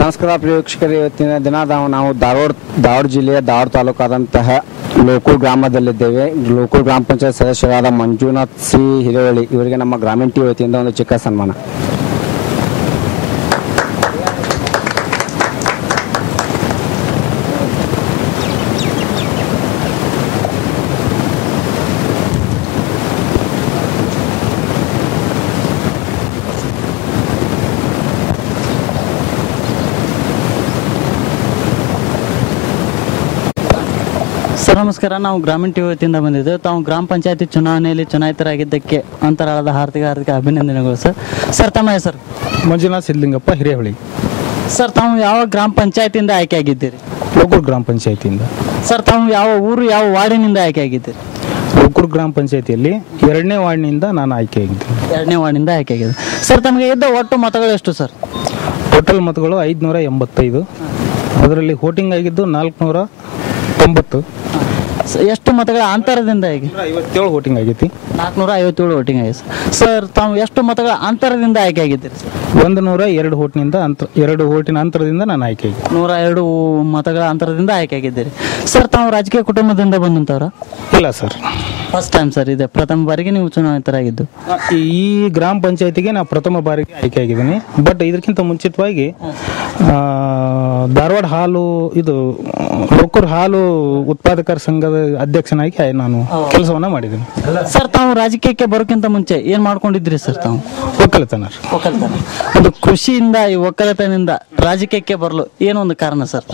ನಮಸ್ಕಾರ ಪ್ರಿಯ ವೀಕ್ಷಕರೇ, ಇವತ್ತಿನ ದಿನ ನಾವು ಧಾರವಾಡ ಜಿಲ್ಲೆಯ ಧಾರವಾಡ ತಾಲೂಕಾದಂತಹ ಲೋಕೂರ್ ಗ್ರಾಮದಲ್ಲಿದ್ದೇವೆ. ಲೋಕೂರ್ ಗ್ರಾಮ ಪಂಚಾಯತ್ ಸದಸ್ಯರಾದ ಮಂಜುನಾಥ್ ಸಿ ಹಿರೇವಳ್ಳಿ ಇವರಿಗೆ ನಮ್ಮ ಗ್ರಾಮೀಣ ಟಿ ವತಿಯಿಂದ ಒಂದು ಚಿಕ್ಕ ಸನ್ಮಾನ. ಸರ್ ನಮಸ್ಕಾರ. ನಾವು ಗ್ರಾಮೀಣ ಟಿ ವತಿಯಿಂದ ಬಂದಿದ್ದೇವೆ. ತಾವು ಗ್ರಾಮ ಪಂಚಾಯತಿ ಚುನಾವಣೆಯಲ್ಲಿ ಚುನಾಯಿತರಾಗಿದ್ದಕ್ಕೆ ಅಂತರಾಳದ ಹಾರ್ದಿಕ ಅಭಿನಂದನೆಗಳು ಸರ್. ಸರ್ ತಮ್ಮ ಹೆಸರು? ಮಂಜುನಾಥ್ ಸಿದ್ಲಿಂಗಪ್ಪ ಹಿರೇಹೊಳಿ. ಸರ್ ತಾವು ಯಾವ ಗ್ರಾಮ ಪಂಚಾಯತಿಯಿಂದ ಆಯ್ಕೆ ಆಗಿದ್ದೀರಿ? ಲೋಕೂರ್ ಗ್ರಾಮ ಪಂಚಾಯತಿಯಿಂದ. ಸರ್ ತಾವು ಯಾವ ಊರು, ಯಾವ ವಾರ್ಡಿನಿಂದ ಆಯ್ಕೆ ಆಗಿದ್ದೀರಿ? ಲೋಕೂರ್ ಗ್ರಾಮ ಪಂಚಾಯತಿಯಲ್ಲಿ 2ನೇ ವಾರ್ಡ್ನಿಂದ ನಾನು ಆಯ್ಕೆ ಆಗಿದ್ದೀನಿ. 2ನೇ ವಾರ್ಡಿನಿಂದ ಆಯ್ಕೆ ಆಗಿದೆ. ಸರ್ ತಮಗೆ ಇದ್ದ ಒಟ್ಟು ಮತಗಳು ಎಷ್ಟು ಸರ್? ಟೋಟಲ್ ಮತಗಳು 585. ಅದರಲ್ಲಿ ವೋಟಿಂಗ್ ಆಗಿದ್ದು 490. ಎಷ್ಟು ಮತಗಳ ಅಂತರದಿಂದ ಆಗಿ? 57 ವೋಟಿಂಗ್ ಆಗೈತಿ. 457 ವೋಟಿಂಗ್ ಆಗಿದೆ ಸರ್. ತಾವು ಎಷ್ಟು ಮತಗಳ ಅಂತರದಿಂದ ಆಯ್ಕೆ ಆಗಿದ್ದೀರಿ ಸರ್? 102 ವೋಟ್ನಿಂದ 2 ವೋಟಿನ ಅಂತರದಿಂದ ನಾನು ಆಯ್ಕೆ ಆಗಿದ್ದೆ. 102 ಮತಗಳ ಅಂತರದಿಂದ ಆಯ್ಕೆ ಆಗಿದ್ದೀರಿ ಸರ್. ತಾವು ರಾಜಕೀಯ ಕುಟುಂಬದಿಂದ ಬಂದಂತವ್ರ? ಇಲ್ಲ ಸರ್, ಫಸ್ಟ್ ಟೈಮ್ ಸರ್. ಇದೆ ಪ್ರಥಮ ಬಾರಿಗೆ ನೀವು ಚುನಾಯಿತರಾಗಿದ್ದು? ಈ ಗ್ರಾಮ ಪಂಚಾಯತಿಗೆ ನಾನು ಪ್ರಥಮ ಬಾರಿಗೆ ಆಯ್ಕೆ ಆಗಿದ್ದೀನಿ. ಬಟ್ ಇದಕ್ಕಿಂತ ಮುಂಚಿತವಾಗಿ ಧಾರವಾಡ ಲೋಕೂರ್ ಹಾಲು ಉತ್ಪಾದಕರ ಸಂಘದ ಅಧ್ಯಕ್ಷನಾಗಿ ನಾನು ಕೆಲಸವನ್ನ ಮಾಡಿದ್ದೀನಿ. ಸರ್ ತಾವು ರಾಜಕೀಯಕ್ಕೆ ಬರೋಕ್ಕಿಂತ ಮುಂಚೆ ಏನ್ ಮಾಡ್ಕೊಂಡಿದ್ರಿ ಸರ್? ತಾವು ಒಕ್ಕಲತನ. ಒಂದು ಕೃಷಿಯಿಂದ ಈ ಒಕ್ಕಲತನದಿಂದ ರಾಜಕೀಯಕ್ಕೆ ಬರಲು ಏನೊಂದು ಕಾರಣ ಸರ್?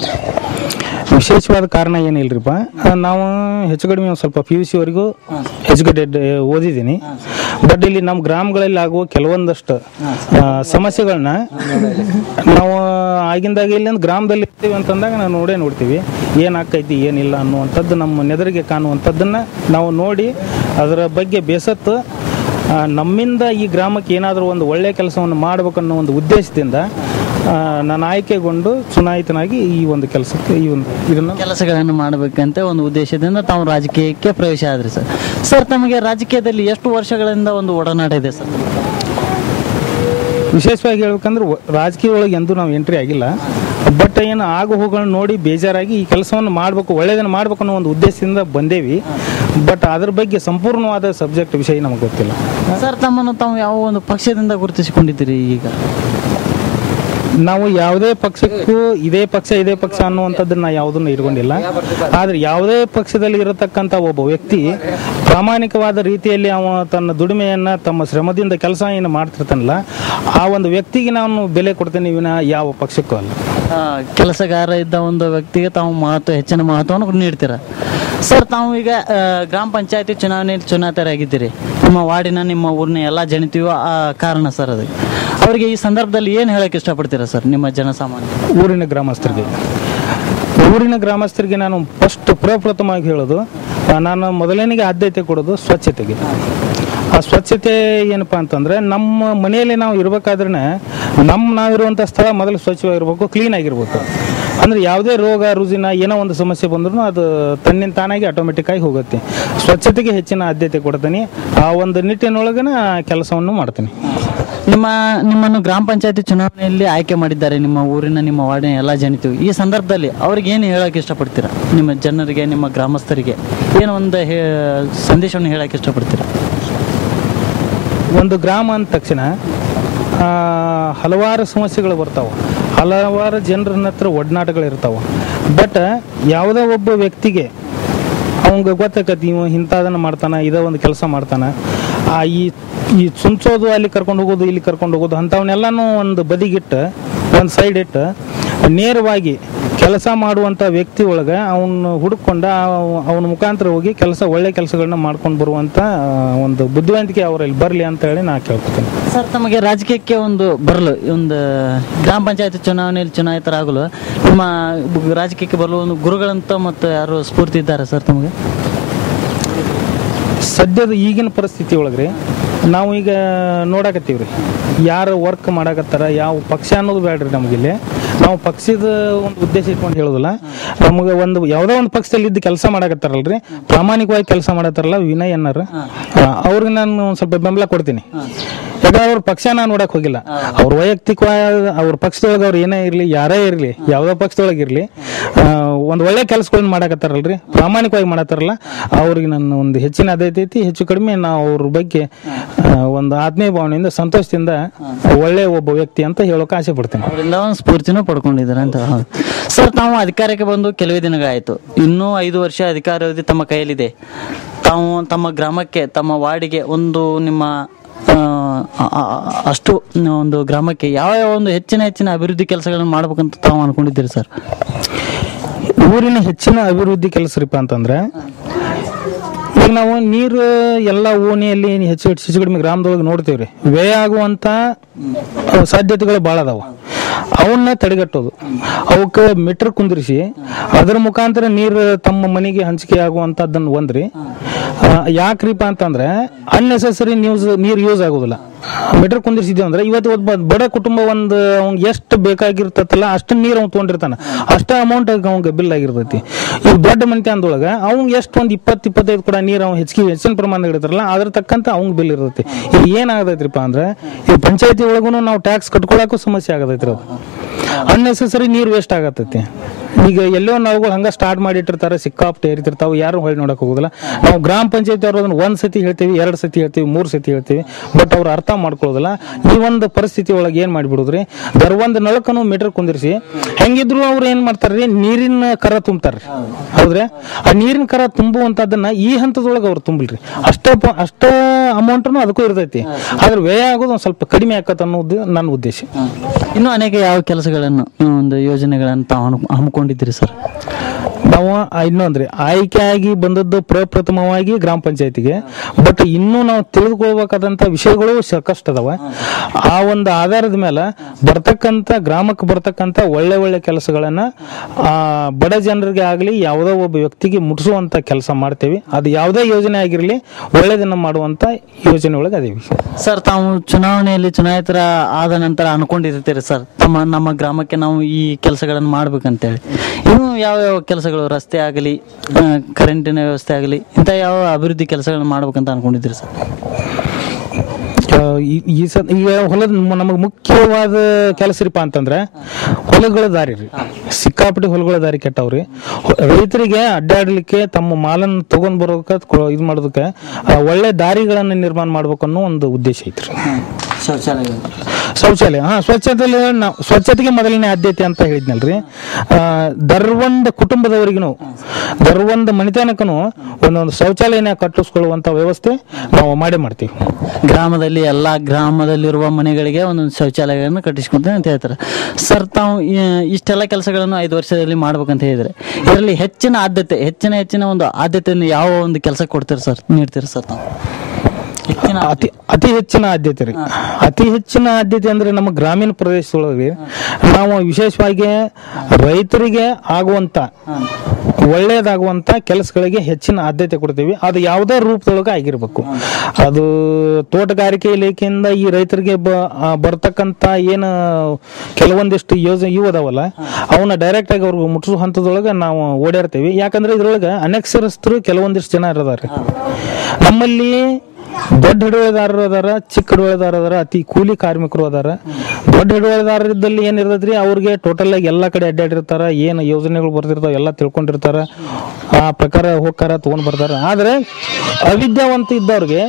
ವಿಶೇಷವಾದ ಕಾರಣ ಏನಿಲ್ರಿಪ್ಪ. ನಾವು ಹೆಚ್ಚು ಕಡಿಮೆ ಒಂದು ಸ್ವಲ್ಪ PUC ವರೆಗೂ ಎಜುಕೇಟೆಡ್ ಓದಿದ್ದೀನಿ. ಬಟ್ ಇಲ್ಲಿ ನಮ್ಮ ಗ್ರಾಮಗಳಲ್ಲಿ ಆಗುವ ಕೆಲವೊಂದಷ್ಟು ಸಮಸ್ಯೆಗಳನ್ನ ನಾವು ಆಗಿಂದಾಗ ಇಲ್ಲಿ ಗ್ರಾಮದಲ್ಲಿ ಇರ್ತೀವಿ ಅಂತಂದಾಗ ನಾವು ನೋಡ್ತೀವಿ ಏನಾಗ್ತೈತಿ ಏನಿಲ್ಲ ಅನ್ನುವಂಥದ್ದು ನಮ್ಮ ನೆದರಿಗೆ ಕಾಣುವಂಥದ್ದನ್ನ ನಾವು ನೋಡಿ ಅದರ ಬಗ್ಗೆ ಬೇಸತ್ತು ನಮ್ಮಿಂದ ಈ ಗ್ರಾಮಕ್ಕೆ ಏನಾದರೂ ಒಂದು ಒಳ್ಳೆಯ ಕೆಲಸವನ್ನು ಮಾಡಬೇಕನ್ನೋ ಒಂದು ಉದ್ದೇಶದಿಂದ ನಾನು ಆಯ್ಕೆಗೊಂಡು ಚುನಾಯಿತನಾಗಿ ಈ ಒಂದು ಕೆಲಸಕ್ಕೆ ಇದನ್ನು ಕೆಲಸಗಳನ್ನು ಮಾಡಬೇಕಂತ ಒಂದು ಉದ್ದೇಶದಿಂದ ತಾವು ರಾಜಕೀಯಕ್ಕೆ ಪ್ರವೇಶ ಆದ್ರಿ ಸರ್. ಸರ್ ತಮಗೆ ರಾಜಕೀಯದಲ್ಲಿ ಎಷ್ಟು ವರ್ಷಗಳಿಂದ ಒಂದು ಒಡನಾಟ ಇದೆ ಸರ್? ವಿಶೇಷವಾಗಿ ಹೇಳ್ಬೇಕಂದ್ರೆ ರಾಜಕೀಯ ಒಳಗೆ ಎಂದೂ ನಾವು ಎಂಟ್ರಿ ಆಗಿಲ್ಲ. ಬಟ್ ಏನು ಆಗು ಹೋಗೋಗಳನ್ನ ನೋಡಿ ಬೇಜಾರಾಗಿ ಈ ಕೆಲಸವನ್ನು ಮಾಡಬೇಕು, ಒಳ್ಳೆಯದನ್ನು ಮಾಡಬೇಕು ಅನ್ನೋ ಒಂದು ಉದ್ದೇಶದಿಂದ ಬಂದೇವಿ. ಬಟ್ ಅದ್ರ ಬಗ್ಗೆ ಸಂಪೂರ್ಣವಾದ ಸಬ್ಜೆಕ್ಟ್ ವಿಷಯ ನಮಗೆ ಗೊತ್ತಿಲ್ಲ. ಸರ್ ತಮ್ಮನ್ನು ತಾವು ಯಾವ ಒಂದು ಪಕ್ಷದಿಂದ ಗುರುತಿಸಿಕೊಂಡಿದ್ದೀರಿ? ಈಗ ನಾವು ಯಾವುದೇ ಪಕ್ಷಕ್ಕೂ ಇದೇ ಪಕ್ಷ ಅನ್ನುವಂಥದ್ದನ್ನ ಯಾವುದನ್ನು ಇಟ್ಕೊಂಡಿಲ್ಲ. ಆದ್ರೆ ಯಾವುದೇ ಪಕ್ಷದಲ್ಲಿ ಇರತಕ್ಕಂಥ ಒಬ್ಬ ವ್ಯಕ್ತಿ ಪ್ರಾಮಾಣಿಕವಾದ ರೀತಿಯಲ್ಲಿ ಅವ ತನ್ನ ದುಡಿಮೆಯನ್ನ ತಮ್ಮ ಶ್ರಮದಿಂದ ಕೆಲಸ ಏನು ಮಾಡ್ತಿರ್ತಾನಲ್ಲ, ಆ ಒಂದು ವ್ಯಕ್ತಿಗೆ ನಾನು ಬೆಲೆ ಕೊಡ್ತೇನೆ, ವಿನ ಯಾವ ಪಕ್ಷಕ್ಕೂ ಅಲ್ಲ. ಕೆಲಸಗಾರ ಇದ್ದ ಒಂದು ವ್ಯಕ್ತಿಗೆ ತಾವು ಹೆಚ್ಚಿನ ಮಹತ್ವವನ್ನು ನೀಡ್ತೀರ ಸರ್. ತಾವು ಈಗ ಗ್ರಾಮ ಪಂಚಾಯತಿ ಚುನಾವಣೆಯಲ್ಲಿ ಚುನಾಯಿತರಾಗಿದ್ದೀರಿ. ನಿಮ್ಮ ವಾರ್ಡಿನ, ನಿಮ್ಮ ಊರಿನ ಎಲ್ಲ ಜನತೆಯು ಆ ಕಾರಣ ಸರ್. ಅದಕ್ಕೆ ಅವರಿಗೆ ಈ ಸಂದರ್ಭದಲ್ಲಿ ಏನು ಹೇಳಕ್ಕೆ ಇಷ್ಟಪಡ್ತೀರಾ ಸರ್? ನಿಮ್ಮ ಜನಸಾಮಾನ್ಯ ಊರಿನ ಗ್ರಾಮಸ್ಥರಿಗೆ ನಾನು ಪ್ರಪ್ರಥಮವಾಗಿ ಹೇಳೋದು, ನಾನು ಮೊದಲನೇಗೆ ಆದ್ಯತೆ ಕೊಡೋದು ಸ್ವಚ್ಛತೆಗೆ. ಆ ಸ್ವಚ್ಛತೆ ಏನಪ್ಪಾ ಅಂತಂದ್ರೆ, ನಮ್ಮ ಮನೆಯಲ್ಲಿ ನಾವು ಇರ್ಬೇಕಾದ್ರೆ ನಾವಿರುವಂಥ ಸ್ಥಳ ಮೊದಲು ಸ್ವಚ್ಛವಾಗಿರ್ಬೇಕು, ಕ್ಲೀನ್ ಆಗಿರ್ಬೇಕು. ಅಂದ್ರೆ ಯಾವುದೇ ರೋಗ ರುಜಿನ ಏನೋ ಒಂದು ಸಮಸ್ಯೆ ಬಂದ್ರೂ ಅದು ತನ್ನಿಂದ ತಾನಾಗಿ ಆಟೋಮೆಟಿಕ್ ಆಗಿ ಹೋಗುತ್ತೆ. ಸ್ವಚ್ಛತೆಗೆ ಹೆಚ್ಚಿನ ಆದ್ಯತೆ ಕೊಡ್ತೀನಿ. ಆ ಒಂದು ನಿಟ್ಟಿನೊಳಗನ ಕೆಲಸವನ್ನು ಮಾಡ್ತೀನಿ. ನಿಮ್ಮನ್ನು ಗ್ರಾಮ ಪಂಚಾಯತಿ ಚುನಾವಣೆಯಲ್ಲಿ ಆಯ್ಕೆ ಮಾಡಿದ್ದಾರೆ, ನಿಮ್ಮ ಊರಿನ, ನಿಮ್ಮ ವಾರ್ಡಿನ ಎಲ್ಲ ಜನತೆಯು. ಈ ಸಂದರ್ಭದಲ್ಲಿ ಅವ್ರಿಗೆ ಏನು ಹೇಳಕ್ಕೆ ಇಷ್ಟಪಡ್ತೀರಾ? ನಿಮ್ಮ ಜನರಿಗೆ, ನಿಮ್ಮ ಗ್ರಾಮಸ್ಥರಿಗೆ ಏನೋ ಒಂದು ಸಂದೇಶವನ್ನು ಹೇಳಕ್ಕೆ ಇಷ್ಟಪಡ್ತೀರಾ? ಒಂದು ಗ್ರಾಮ ಅಂದ ತಕ್ಷಣ ಹಲವಾರು ಸಮಸ್ಯೆಗಳು ಬರ್ತಾವೆ, ಹಲವಾರು ಜನರ ಹತ್ರ ಒಡನಾಟಗಳಿರ್ತಾವೆ. ಬಟ್ ಯಾವುದೋ ಒಬ್ಬ ವ್ಯಕ್ತಿಗೆ ಅವಂಗೆ ಗೊತ್ತಾಕತಿ ಇವ ಇಂಥದನ್ನ ಮಾಡ್ತಾನೆ, ಇದೇ ಒಂದು ಕೆಲಸ ಮಾಡ್ತಾನೆ, ಈ ಸುಂಚೋದು, ಅಲ್ಲಿ ಕರ್ಕೊಂಡು ಹೋಗೋದು, ಇಲ್ಲಿ ಕರ್ಕೊಂಡು ಹೋಗೋದು, ಅಂಥವನ್ನೆಲ್ಲನೂ ಒಂದು ಬದಿಗಿಟ್ಟು ಒಂದು ಸೈಡ್ ಇಟ್ಟು ನೇರವಾಗಿ ಕೆಲಸ ಮಾಡುವಂಥ ವ್ಯಕ್ತಿ ಒಳಗೆ ಅವನು ಹುಡುಕೊಂಡ ಅವನ ಮುಖಾಂತರ ಹೋಗಿ ಒಳ್ಳೆ ಕೆಲಸಗಳನ್ನ ಮಾಡ್ಕೊಂಡು ಬರುವಂಥ ಒಂದು ಬುದ್ಧಿವಂತಿಕೆ ಅವರಲ್ಲಿ ಬರಲಿ ಅಂತ ಹೇಳಿ ನಾ ಕೇಳ್ಕೊತೀನಿ ಸರ್. ತಮಗೆ ರಾಜಕೀಯಕ್ಕೆ ಬರಲು ಒಂದು ಗ್ರಾಮ ಪಂಚಾಯತಿ ಚುನಾವಣೆಯಲ್ಲಿ ಚುನಾಯಿತರಾಗಲು ನಿಮ್ಮ ರಾಜಕೀಯಕ್ಕೆ ಬರಲು ಒಂದು ಗುರುಗಳಂತ ಮತ್ತು ಯಾರು ಸ್ಫೂರ್ತಿ ಇದ್ದಾರೆ ಸರ್ ತಮಗೆ? ಸದ್ಯದ ಈಗಿನ ಪರಿಸ್ಥಿತಿ ಒಳಗ್ರಿ ನಾವು ಈಗ ನೋಡಕತ್ತೀವ್ರಿ, ಯಾರು ವರ್ಕ್ ಮಾಡಕತ್ತಾರ, ಯಾವ ಪಕ್ಷ ಅನ್ನೋದು ಬೇಡ್ರಿ ನಮಗಿಲ್ಲಿ. ನಾವು ಪಕ್ಷದ ಒಂದು ಉದ್ದೇಶ ಇಟ್ಕೊಂಡು ಹೇಳೋದಿಲ್ಲ. ನಮಗೆ ಯಾವುದೋ ಒಂದು ಪಕ್ಷದಲ್ಲಿ ಇದ್ದು ಕೆಲಸ ಮಾಡಕತ್ತಾರಲ್ರಿ, ಪ್ರಾಮಾಣಿಕವಾಗಿ ಕೆಲಸ ಮಾಡತ್ತಾರಲ್ಲ ವಿನಯ್ ಅನ್ನಾರ, ಅವ್ರಿಗೆ ನಾನು ಸ್ವಲ್ಪ ಬೆಂಬಲ ಕೊಡ್ತೀನಿ. ಯಾಕಂದ್ರೆ ಅವ್ರ ಪಕ್ಷನ ನೋಡಕ್ ಹೋಗಿಲ್ಲ. ಅವ್ರ ವೈಯಕ್ತಿಕವಾಗಿ ಅವ್ರ ಪಕ್ಷದೊಳಗೆ ಅವ್ರು ಏನೇ ಇರ್ಲಿ, ಯಾರೇ ಇರ್ಲಿ, ಯಾವ್ದೋ ಪಕ್ಷದೊಳಗೆ ಇರ್ಲಿ, ಒಂದ್ ಒಳ್ಳೆ ಕೆಲಸಗಳನ್ನ ಮಾಡಕತ್ತಾರಲ್ರಿ, ಪ್ರಾಮಾಣಿಕವಾಗಿ ಮಾಡತ್ತಾರಲ್ಲ, ಅವ್ರಿಗೆ ನನ್ನ ಒಂದು ಹೆಚ್ಚಿನ ಆದ್ಯತೆ ಐತಿ. ಹೆಚ್ಚು ಕಡಿಮೆ ನಾವು ಅವ್ರ ಬಗ್ಗೆ ಒಂದು ಆತ್ಮೀಯ ಭಾವನೆಯಿಂದ, ಸಂತೋಷದಿಂದ ಒಳ್ಳೆ ಒಬ್ಬ ವ್ಯಕ್ತಿ ಅಂತ ಹೇಳೋಕೆ ಆಸೆ ಪಡ್ತೇನೆ. ಅವರಿಂದ ಒಂದು ಸ್ಫೂರ್ತಿನೂ ಪಡ್ಕೊಂಡಿದ್ದಾರೆ ಅಂತ. ಸರ್, ತಾವು ಅಧಿಕಾರಕ್ಕೆ ಬಂದು ಕೆಲವೇ ದಿನಗಳಾಯಿತು, ಇನ್ನೂ 5 ವರ್ಷ ಅಧಿಕಾರಾವಧಿ ತಮ್ಮ ಕೈಯಲ್ಲಿದೆ. ತಾವು ತಮ್ಮ ಗ್ರಾಮಕ್ಕೆ, ತಮ್ಮ ವಾರ್ಡಿಗೆ ಒಂದು ನಿಮ್ಮ ಅಷ್ಟು ಒಂದು ಗ್ರಾಮಕ್ಕೆ ಯಾವ ಒಂದು ಹೆಚ್ಚಿನ ಅಭಿವೃದ್ಧಿ ಕೆಲಸಗಳನ್ನು ಮಾಡ್ಬೇಕಂತ ತಾವು ಅನ್ಕೊಂಡಿದ್ದೀರಿ ಸರ್? ಊರಿನ ಹೆಚ್ಚಿನ ಅಭಿವೃದ್ಧಿ ಕೆಲಸ ರೀಪ ಅಂತಂದ್ರೆ, ಈಗ ನಾವು ನೀರು ಎಲ್ಲ ಓಣಿಯಲ್ಲಿ ಹೆಚ್ಚು ಕಡಿಮೆ ಗ್ರಾಮದೊಳಗೆ ನೋಡ್ತೀವ್ರಿ. ವ್ಯಯ ಆಗುವಂತ ಸಾಧ್ಯತೆಗಳು ಭಾಳ ಅದಾವ. ಅವನ್ನ ತಡೆಗಟ್ಟೋದು, ಅವಕ್ಕೆ ಮೀಟರ್ ಕುಂದಿರಿಸಿ ಅದರ ಮುಖಾಂತರ ನೀರು ತಮ್ಮ ಮನೆಗೆ ಹಂಚಿಕೆ ಆಗುವಂತದ್ದನ್ನು ಒಂದ್ರಿ. ಯಾಕ್ರಿಪ ಅಂತಂದ್ರೆ ಅನ್ನೆಸೆಸರಿ ನೀರು ಯೂಸ್ ಆಗೋದಿಲ್ಲ. ಮೀಟರ್ ಕುಂದಿರಿಸಿದ್ವಿ ಅಂದ್ರೆ ಇವತ್ತು ಒಬ್ಬ ಬಡ ಕುಟುಂಬ ಒಂದು ಅವ್ನಿಗೆ ಎಷ್ಟು ಬೇಕಾಗಿರ್ತಲ್ಲ ಅಷ್ಟು ನೀರು ಅವ್ನು ತೊಗೊಂಡಿರ್ತಾನ, ಅಷ್ಟ ಅಮೌಂಟ್ ಅವ್ನಿಗೆ ಬಿಲ್ ಆಗಿರ್ತೈತಿ. ಈಗ ದೊಡ್ಡ ಮನೆತನದೊಳಗೆ ಅವ್ನಿಗೆ ಎಷ್ಟು ಒಂದು 20-25 ಕೂಡ ನೀರು ಅವ್ನು ಹೆಚ್ಚಿನ ಪ್ರಮಾಣದಾಗ ಇಡ್ತಾರಲ್ಲ, ಅದ್ರ ತಕ್ಕಂತ ಅವ್ನಿಗೆ ಬಿಲ್ ಇರ್ತೈತಿ. ಈಗ ಏನಾಗತೈತ್ರಿಪ್ಪ ಅಂದ್ರೆ, ಈ ಪಂಚಾಯತಿ ಒಳಗೂ ನಾವು ಟ್ಯಾಕ್ಸ್ ಕಟ್ಕೊಳಕ್ಕೂ ಸಮಸ್ಯೆ ಆಗತೈತ್ರಿ. ಅದು ಅನ್ನೆಸೆಸರಿ ನೀರು ವೇಸ್ಟ್ ಆಗತೈತಿ. ಈಗ ಎಲ್ಲೋ ನಾವುಗಳು ಹಂಗ ಸ್ಟಾರ್ಟ್ ಮಾಡಿಟ್ಟಿರ್ತಾರೆ, ಸಿಕ್ಕಾಪಟ್ಟೆ ಏರಿತಿರ್ತಾವೆ, ಯಾರು ಹೊಳ್ಳಿ ನೋಡಕ್ ಹೋಗೋದಿಲ್ಲ. ನಾವು ಗ್ರಾಮ ಪಂಚಾಯತಿ ಅವ್ರು ಅದನ್ನ 1 ಸತಿ ಹೇಳ್ತೀವಿ, 2 ಸತಿ ಹೇಳ್ತೀವಿ, 3 ಸತಿ ಹೇಳ್ತೀವಿ, ಬಟ್ ಅವ್ರು ಅರ್ಥ ಮಾಡ್ಕೊಳ್ಳೋದಿಲ್ಲ. ಈ ಒಂದು ಪರಿಸ್ಥಿತಿ ಒಳಗೆ ಏನ್ ಮಾಡ್ಬಿಡುದ್ರಿ, ಒಂದು ನಳಕನು ಮೀಟರ್ ಕುಂದಿರಿಸಿ ಹೆಂಗಿದ್ರು ಅವ್ರು ಏನ್ ಮಾಡ್ತಾರ್ರಿ, ನೀರಿನ ಕರ ತುಂಬ್ತಾರ್ರಿ. ಹೌದ್ರಿ, ಆ ನೀರಿನ ಕರ ತುಂಬುವಂತದನ್ನ ಈ ಹಂತದೊಳಗೆ ಅವ್ರು ತುಂಬಿಲ್ರಿ. ಅಷ್ಟ ಅಮೌಂಟ್ನು ಅದಕ್ಕೂ ಇರ್ತೈತಿ, ಆದ್ರೆ ವ್ಯಯ ಆಗೋದು ಒಂದ್ ಸ್ವಲ್ಪ ಕಡಿಮೆ ಆಕತ್ ಅನ್ನೋದು ನನ್ನ ಉದ್ದೇಶ. ಇನ್ನು ಅನೇಕ ಯಾವ ಕೆಲಸಗಳನ್ನು, ಒಂದು ಯೋಜನೆಗಳನ್ನು ತಾವು ಹಮ್ಮಿಕೊಂಡಿದ್ದೀರಿ ಸರ್? ನಾವು ಇನ್ನೊಂದ್ರಿ, ಆಯ್ಕೆಯಾಗಿ ಬಂದದ್ದು ಪ್ರಪ್ರಥಮವಾಗಿ ಗ್ರಾಮ ಪಂಚಾಯತಿಗೆ, ಬಟ್ ಇನ್ನೂ ನಾವು ತಿಳಿದುಕೊಳ್ಬೇಕಾದಂತ ವಿಷಯಗಳು ಸಾಕಷ್ಟು ಅದಾವ. ಆ ಒಂದು ಆಧಾರದ ಮೇಲೆ ಗ್ರಾಮಕ್ಕೆ ಬರ್ತಕ್ಕಂಥ ಒಳ್ಳೆ ಕೆಲಸಗಳನ್ನ ಬಡ ಜನರಿಗೆ ಆಗ್ಲಿ, ಯಾವುದೋ ಒಬ್ಬ ವ್ಯಕ್ತಿಗೆ ಮುಟ್ಟಿಸುವಂತ ಕೆಲಸ ಮಾಡ್ತೇವೆ. ಅದು ಯಾವುದೇ ಯೋಜನೆ ಆಗಿರ್ಲಿ, ಒಳ್ಳೆದನ್ನ ಮಾಡುವಂತ ಯೋಜನೆ ಒಳಗೆ ಅದೇವಿ ಸರ್. ತಾವು ಚುನಾವಣೆಯಲ್ಲಿ ಚುನಾಯಿತರ ಆದ ನಂತರ ಅನ್ಕೊಂಡಿರ್ತೀರಿ ಸರ್, ನಮ್ಮ ಗ್ರಾಮಕ್ಕೆ ನಾವು ಈ ಕೆಲಸಗಳನ್ನು ಮಾಡ್ಬೇಕಂತೇಳಿ. ಇನ್ನು ಯಾವ ಕೆಲಸಗಳು, ರಸ್ತೆ ಆಗಲಿ, ಕರೆಂಟಿನ ವ್ಯವಸ್ಥೆ ಆಗಲಿ, ಇಂಥ ಯಾವ ಅಭಿವೃದ್ಧಿ ಕೆಲಸಗಳನ್ನು ಮಾಡ್ಬೇಕಂತ ಅನ್ಕೊಂಡಿದ್ದೀರಿ ಸರ್? ಈಗ ಹೊಲದ ನಮಗೆ ಮುಖ್ಯವಾದ ಕೆಲಸ ರೀಪ ಅಂತಂದ್ರೆ ಹೊಲಗಳ ದಾರಿ ರೀ. ಸಿಕ್ಕಾಪಟ್ಟಿ ಹೊಲಗಳ ದಾರಿ ಕೆಟ್ಟವ್ರಿ. ರೈತರಿಗೆ ಅಡ್ಡಾಡ್ಲಿಕ್ಕೆ, ತಮ್ಮ ಮಾಲನ್ನು ತಗೊಂಡ್ ಬರೋಕ ಇದು ಮಾಡೋದಕ್ಕೆ ಒಳ್ಳೆ ದಾರಿಗಳನ್ನ ನಿರ್ಮಾಣ ಮಾಡ್ಬೇಕು ಅನ್ನೋ ಒಂದು ಉದ್ದೇಶ ಐತ್ರಿ. ಶೌಚಾಲಯ ಸ್ವಚ್ಛತೆಗೆ ಮೊದಲನೇ ಆದ್ಯತೆ ಅಂತ ಹೇಳಿದ್ನಲ್ರಿ. ದರ್ವೊಂದು ಕುಟುಂಬದವರಿಗೂ, ದರ್ವೊಂದು ಮನೆತನಕ್ಕೂ ಒಂದೊಂದು ಶೌಚಾಲಯನ ಕಟ್ಟಿಸ್ಕೊಳ್ಳುವಂತ ವ್ಯವಸ್ಥೆ ನಾವು ಮಾಡ್ತೀವಿ. ಗ್ರಾಮದಲ್ಲಿ ಎಲ್ಲಾ ಗ್ರಾಮದಲ್ಲಿರುವ ಮನೆಗಳಿಗೆ ಒಂದೊಂದು ಶೌಚಾಲಯಗಳನ್ನು ಕಟ್ಟಿಸ್ಕೊಂತೀನಿ ಅಂತ ಹೇಳ್ತಾರೆ ಸರ್. ತಾವು ಇಷ್ಟೆಲ್ಲ ಕೆಲಸಗಳನ್ನು 5 ವರ್ಷದಲ್ಲಿ ಮಾಡ್ಬೇಕಂತ ಹೇಳಿದ್ರೆ, ಇದರಲ್ಲಿ ಹೆಚ್ಚಿನ ಒಂದು ಆದ್ಯತೆಯನ್ನು ಯಾವ ಒಂದು ಕೆಲಸ ಕೊಡ್ತೀರಿ ಸರ್, ನೀಡ್ತೀರಿ ಸರ್ ತಾವು? ಅತಿ ಹೆಚ್ಚಿನ ಆದ್ಯತೆ ರೀ. ಅತಿ ಹೆಚ್ಚಿನ ಆದ್ಯತೆ ಅಂದ್ರೆ ನಮ್ಮ ಗ್ರಾಮೀಣ ಪ್ರದೇಶದೊಳಗೆ ನಾವು ವಿಶೇಷವಾಗಿ ರೈತರಿಗೆ ಆಗುವಂತ ಒಳ್ಳೇದಾಗುವಂತ ಕೆಲಸಗಳಿಗೆ ಹೆಚ್ಚಿನ ಆದ್ಯತೆ ಕೊಡ್ತೀವಿ. ಅದು ಯಾವುದೇ ರೂಪದೊಳಗೆ ಆಗಿರ್ಬೇಕು. ಅದು ತೋಟಗಾರಿಕೆ ಇಲಾಖೆಯಿಂದ ಈ ರೈತರಿಗೆ ಬರ್ತಕ್ಕಂತ ಏನು ಕೆಲವೊಂದಿಷ್ಟು ಯೋಜನೆ ಇವು ಅದಾವಲ್ಲ, ಅವನ್ನ ಡೈರೆಕ್ಟ್ ಆಗಿ ಅವ್ರಿಗೆ ಮುಟ್ಟಿಸೋ ಹಂತದೊಳಗೆ ನಾವು ಓಡಾಡ್ತೀವಿ. ಯಾಕಂದ್ರೆ ಇದ್ರೊಳಗೆ ಅನಕ್ಷರಸ್ಥರು ಕೆಲವೊಂದಿಷ್ಟು ಜನ ಇರೋದಾರೆ ನಮ್ಮಲ್ಲಿ. ದೊಡ್ಡ ಹಿಡುವಳಿದಾರರು ಅದಾರ, ಚಿಕ್ಕ ಹಿಡುವಳಿದಾರ ಅದಾರ, ಅತಿ ಕೂಲಿ ಕಾರ್ಮಿಕರು ಅದಾರ. ದೊಡ್ಡ ಹಿಡುವಳಿದಾರದಲ್ಲಿ ಏನಿರ್ತದ್ರಿ, ಅವ್ರಿಗೆ ಟೋಟಲ್ ಆಗಿ ಎಲ್ಲಾ ಕಡೆ ಅಡ್ಡಾಡಿರ್ತಾರ, ಏನು ಯೋಜನೆಗಳು ಬರ್ತಿರ್ತಾವ ಎಲ್ಲ ತಿಳ್ಕೊಂಡಿರ್ತಾರ, ಆ ಪ್ರಕಾರ ಹೋಗ್ತಾರ, ತಗೊಂಡ್ ಬರ್ತಾರ. ಆದ್ರೆ ಅವಿದ್ಯಾವಂತ ಇದ್ದವ್ರಿಗೆ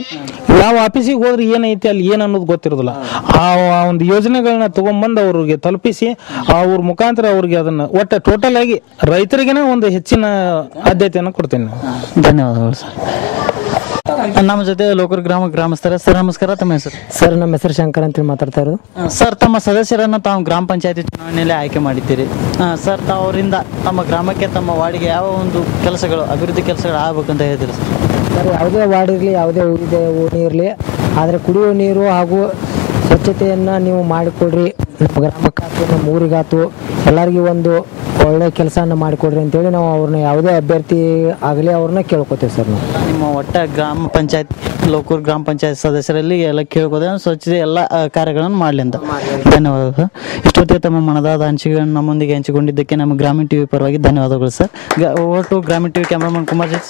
ಯಾವ ಆಫೀಸಿಗೆ ಹೋದ್ರೆ ಏನೈತಿ ಅಲ್ಲಿ ಏನ್ ಅನ್ನೋದು ಗೊತ್ತಿರೋದಿಲ್ಲ. ಆ ಒಂದು ಯೋಜನೆಗಳನ್ನ ತಗೊಂಡ್ಬಂದು ಅವ್ರಿಗೆ ತಲುಪಿಸಿ ಅವ್ರ ಮುಖಾಂತರ ಅವ್ರಿಗೆ ಅದನ್ನ ಒಟ್ಟ ಟೋಟಲ್ ಆಗಿ ರೈತರಿಗೆನ ಒಂದು ಹೆಚ್ಚಿನ ಆದ್ಯತೆಯನ್ನು ಕೊಡ್ತೇನೆ. ಧನ್ಯವಾದಗಳು ಸರ್. ನಮ್ಮ ಜೊತೆ ಲೋಕೂರ್ ಗ್ರಾಮಸ್ಥರ ಸರ್, ನಮಸ್ಕಾರ. ತಮ್ಮ ಹೆಸರು ಸರ್? ನಮ್ಮ ಹೆಸರು ಶಂಕರ್ ಅಂತ ಮಾತಾಡ್ತಾ ಇರೋದು ಸರ್. ತಮ್ಮ ಸದಸ್ಯರನ್ನು ತಾವು ಗ್ರಾಮ ಪಂಚಾಯತಿ ಚುನಾವಣೆಯಲ್ಲಿ ಆಯ್ಕೆ ಮಾಡಿದ್ದೀರಿ ಸರ್. ತಾವು ಅವರಿಂದ ತಮ್ಮ ಗ್ರಾಮಕ್ಕೆ, ತಮ್ಮ ವಾರ್ಡಿಗೆ ಯಾವ ಒಂದು ಕೆಲಸಗಳು, ಅಭಿವೃದ್ಧಿ ಕೆಲಸಗಳು ಆಗ್ಬೇಕಂತ ಹೇಳ್ತೀರಿ ಸರ್? ಯಾವುದೇ ವಾರ್ಡ್ ಇರಲಿ, ಯಾವುದೇ ಓಣಿ ಇರಲಿ, ಆದರೆ ಕುಡಿಯುವ ನೀರು ಹಾಗೂ ಸ್ವಚ್ಛತೆಯನ್ನು ನೀವು ಮಾಡಿಕೊಡ್ರಿ. ನಮ್ಮ ಗ್ರಾಮಕ್ಕಾಯ್ತು, ನಮ್ಮ ಊರಿಗಾಯ್ತು, ಎಲ್ಲರಿಗೂ ಒಂದು ಒಳ್ಳೆ ಕೆಲಸನ ಮಾಡಿಕೊಡ್ರಿ ಅಂತೇಳಿ ನಾವು ಅವ್ರನ್ನ ಯಾವುದೇ ಅಭ್ಯರ್ಥಿ ಆಗಲಿ ಅವ್ರನ್ನ ಕೇಳ್ಕೊತೀವಿ ಸರ್. ನಾವು ನಿಮ್ಮ ಒಟ್ಟ ಗ್ರಾಮ ಪಂಚಾಯತ್, ಲೋಕೂರ್ ಗ್ರಾಮ ಪಂಚಾಯತ್ ಸದಸ್ಯರಲ್ಲಿ ಎಲ್ಲ ಕೇಳ್ಕೋದೆ ಸ್ವಚ್ಛತೆ ಎಲ್ಲ ಕಾರ್ಯಗಳನ್ನು ಮಾಡಲಿ ಅಂತ. ಧನ್ಯವಾದಗಳು. ಇಷ್ಟೊತ್ತಿಗೆ ತಮ್ಮ ಮನದಾದ ಹಂಚಿಕೆಗಳನ್ನು ನಮ್ಮೊಂದಿಗೆ ಹಂಚಿಕೊಂಡಿದ್ದಕ್ಕೆ ನಮ್ಮ ಗ್ರಾಮೀಣ ಟಿವಿ ಪರವಾಗಿ ಧನ್ಯವಾದಗಳು ಸರ್. ಒಟ್ಟು ಗ್ರಾಮೀಣ ಟಿವಿ ಕ್ಯಾಮ್ರಾಮನ್ ಕುಮಾರ್ ಜೊತೆ